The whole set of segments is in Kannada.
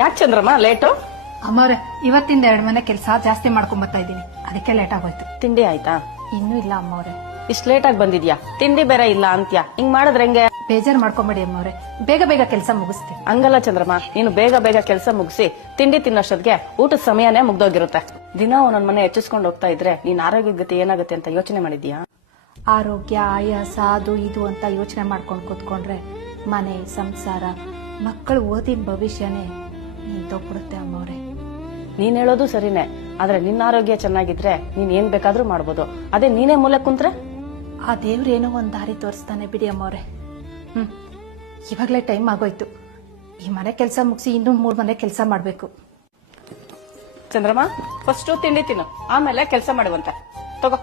ಯಾಕೆ ಚಂದ್ರಮ್ಮ ಲೇಟು? ಅಮ್ಮವ್ರೆ, ಇವತ್ತಿಂದ 2 ಮನೆ ಕೆಲಸ ಜಾಸ್ತಿ ಮಾಡ್ಕೊಂಡ್ ಬರ್ತಾ ಇದ್ದೀನಿ, ಅದಕ್ಕೆ ಲೇಟ್ ಆಗೋಯ್ತು. ತಿಂಡಿ ಆಯ್ತಾ? ಇನ್ನೂ ಇಲ್ಲ ಅಮ್ಮವ್ರೆ. ಇಷ್ಟ್ ಲೇಟ್ ಆಗಿ ಬಂದಿದ್ಯಾ? ತಿಂಡಿ ಬೇರೆ ಇಲ್ಲ ಅಂತ್ಯಾ, ಹಿಂಗ್ ಮಾಡಿದ್ರೆ ಹೆಂಗೆ? ಬೇಜಾರ್ ಮಾಡ್ಕೊಂಬೇಡಿ ಅಮ್ಮವ್ರೆ, ಬೇಗ ಬೇಗ ಕೆಲಸ ಮುಗಿಸ್ತೀನಿ. ಹಂಗಲ್ಲ ಚಂದ್ರಮ್ಮ, ನೀನು ಬೇಗ ಬೇಗ ಕೆಲಸ ಮುಗಿಸಿ ತಿಂಡಿ ತಿನ್ನೋಷ್ಟೊತ್ತಿಗೆ ಊಟದ ಸಮಯನೇ ಮುಗ್ದೋಗಿರುತ್ತೆ. ದಿನ ಒಂದೊಂದ್ ಮನೆ ಹೆಚ್ಚಿಸ್ಕೊಂಡು ಹೋಗ್ತಾ ಇದ್ರೆ ನೀನ್ ಆರೋಗ್ಯದ ಗತಿ ಏನಾಗುತ್ತೆ ಅಂತ ಯೋಚನೆ ಮಾಡಿದ್ಯಾ? ಆರೋಗ್ಯ, ಆಯಾಸ, ಅದು ಇದು ಅಂತ ಯೋಚನೆ ಮಾಡ್ಕೊಂಡು ಕೂತ್ಕೊಂಡ್ರೆ ಮನೆ, ಸಂಸಾರ, ಮಕ್ಕಳು ಓದಿನ ಭವಿಷ್ಯನೇ ನಿಂತೋಗ್ಬಿಡುತ್ತೆ ಅಮ್ಮವ್ರೆ. ನೀನ್ ಹೇಳೋದು ಸರಿನೇ, ಆದ್ರೆ ನಿನ್ನ ಆರೋಗ್ಯ ಚೆನ್ನಾಗಿದ್ರೆ ನೀನ್ ಏನ್ ಬೇಕಾದ್ರೂ ಮಾಡ್ಬೋದು. ಅದೇ ನೀನೇ ಮೂಲೆ ಕುಂತ್ರೆ ಆ ದೇವ್ರೇನೋ ಒಂದ್ ದಾರಿ ತೋರಿಸ್ತಾನೆ ಬಿಡಿ ಅಮ್ಮವ್ರೆ. ಇವಾಗ್ಲೇ ಟೈಮ್ ಆಗೋಯ್ತು. ಈ ಮನೆ ಕೆಲಸ ಮುಗಿಸಿ ಇನ್ನೂ 3 ಮನೆ ಕೆಲಸ ಮಾಡ್ಬೇಕು. ಚಂದ್ರಮ್ಮ, ಫಸ್ಟ್ ತಿಂಡಿ ತಿನ್ನು, ಆಮೇಲೆ ಕೆಲಸ ಮಾಡುವಂತೆ. ತಗೋ.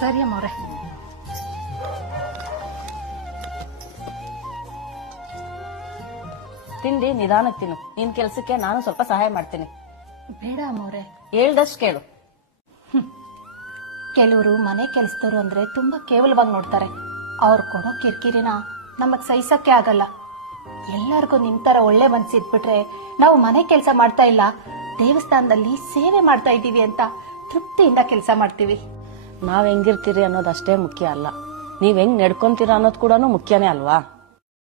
ಸರಿ ಅಮ್ಮವ್ರೆ. ತಿಂಡಿ ನಿಧಾನಕ್ಕೆ ತಿನ್ನು, ನಿನ್ ಕೆಲ್ಸಕ್ಕೆ ನಾನು ಸ್ವಲ್ಪ ಸಹಾಯ ಮಾಡ್ತೀನಿ. ಬೇಡ ಅಮ್ಮವ್ರೆ, ಹೇಳ್ದಷ್ಟು ಕೇಳು. ಕೆಲವರು ಮನೆ ಕೆಲಸದವರು ಅಂದ್ರೆ ತುಂಬಾ ಕೇವಲವಾಗಿ ನೋಡ್ತಾರೆ. ಅವ್ರು ಕೊಡೋ ಕಿರಿಕಿರಿನ ನಮಗ್ ಸಹಿಸಕ್ಕೆ ಆಗಲ್ಲ. ಎಲ್ಲರಿಗೂ ನಿಮ್ ತರ ಒಳ್ಳೆ ಮನ್ಸಿಟ್ಬಿಟ್ರೆ ನಾವು ಮನೆ ಕೆಲಸ ಮಾಡ್ತಾ ಇಲ್ಲ, ದೇವಸ್ಥಾನದಲ್ಲಿ ಸೇವೆ ಮಾಡ್ತಾ ಇದ್ದೀವಿ ಅಂತ ತೃಪ್ತಿಯಿಂದ ಕೆಲಸ ಮಾಡ್ತೀವಿ. ನಾವ್ ಹೆಂಗಿರ್ತೀರಿ ಅನ್ನೋದಷ್ಟೇ ಮುಖ್ಯ ಅಲ್ಲ, ನೀವ್ ಹೆಂಗ್ ನಡ್ಕೊಂತೀರ ಅನ್ನೋದು ಕೂಡ ಮುಖ್ಯನೇ ಅಲ್ವಾ?